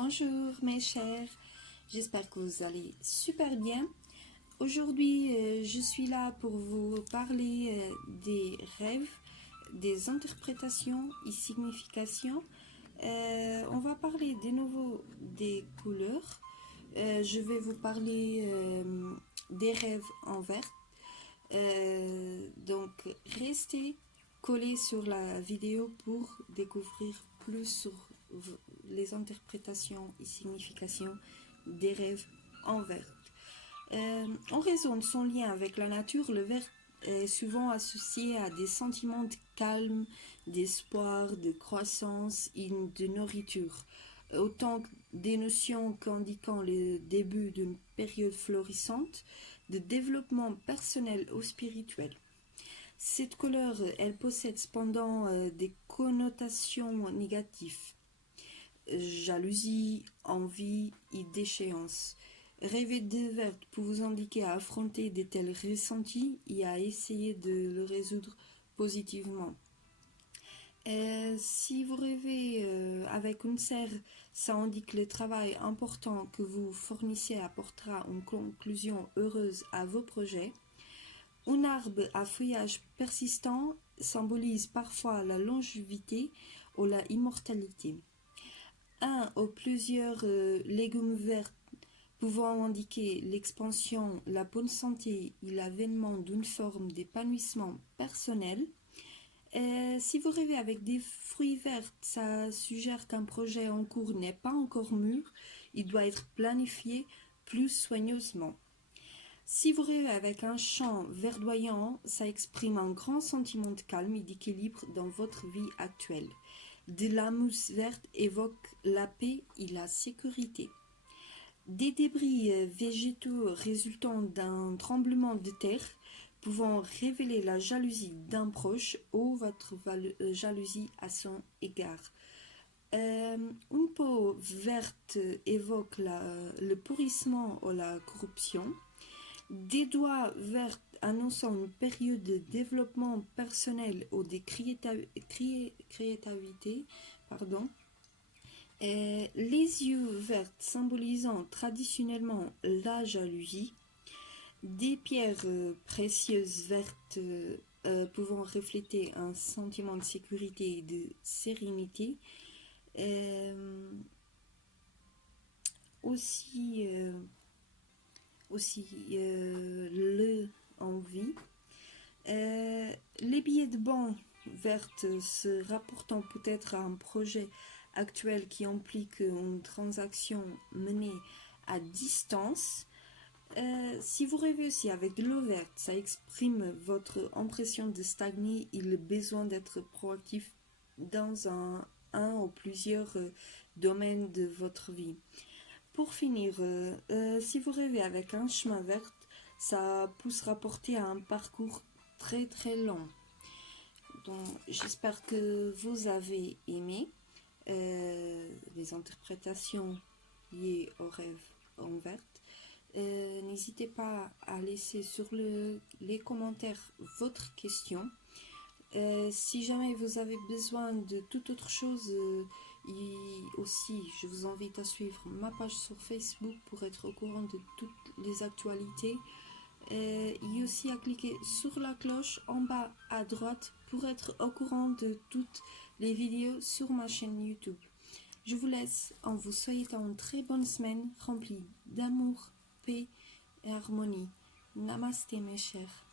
Bonjour mes chers, j'espère que vous allez super bien. Aujourd'hui, je suis là pour vous parler des rêves, des interprétations et significations. On va parler de nouveau des couleurs. Je vais vous parler des rêves en vert. Donc, restez collés sur la vidéo pour découvrir plus sur les interprétations et significations des rêves en vert. En raison de son lien avec la nature, le vert est souvent associé à des sentiments de calme, d'espoir, de croissance et de nourriture, autant que des notions qu'indiquant le début d'une période florissante de développement personnel ou spirituel. Cette couleur, elle possède cependant des connotations négatives. Jalousie, envie et déchéance. Rêver de vert peut vous indiquer à affronter de tels ressentis et à essayer de le résoudre positivement. Si vous rêvez avec une serre, ça indique le travail important que vous fournissez apportera une conclusion heureuse à vos projets. Un arbre à feuillage persistant symbolise parfois la longévité ou la immortalité. Un ou plusieurs légumes verts pouvant indiquer l'expansion, la bonne santé et l'avènement d'une forme d'épanouissement personnel. Si vous rêvez avec des fruits verts, ça suggère qu'un projet en cours n'est pas encore mûr, il doit être planifié plus soigneusement. Si vous rêvez avec un champ verdoyant, ça exprime un grand sentiment de calme et d'équilibre dans votre vie actuelle. De la mousse verte évoque la paix et la sécurité. Des débris végétaux résultant d'un tremblement de terre pouvant révéler la jalousie d'un proche ou votre jalousie à son égard. Une peau verte évoque le pourrissement ou la corruption. Des doigts verts annonçant une période de développement personnel ou de créativité. Les yeux verts symbolisant traditionnellement la jalousie. Des pierres précieuses vertes pouvant refléter un sentiment de sécurité et de sérénité. Le envie. Les billets de banque vertes se rapportant peut-être à un projet actuel qui implique une transaction menée à distance. Si vous rêvez aussi avec de l'eau verte, ça exprime votre impression de stagner et le besoin d'être proactif dans un ou plusieurs domaines de votre vie. Pour finir, si vous rêvez avec un chemin vert, ça peut se rapporter à un parcours très très long. Donc, j'espère que vous avez aimé les interprétations liées aux rêves en vert. N'hésitez pas à laisser sur les commentaires votre question. Si jamais vous avez besoin de toute autre chose, et aussi je vous invite à suivre ma page sur Facebook pour être au courant de toutes les actualités. Et aussi à cliquer sur la cloche en bas à droite pour être au courant de toutes les vidéos sur ma chaîne YouTube. Je vous laisse en vous souhaitant une très bonne semaine remplie d'amour, paix et harmonie. Namasté mes chers.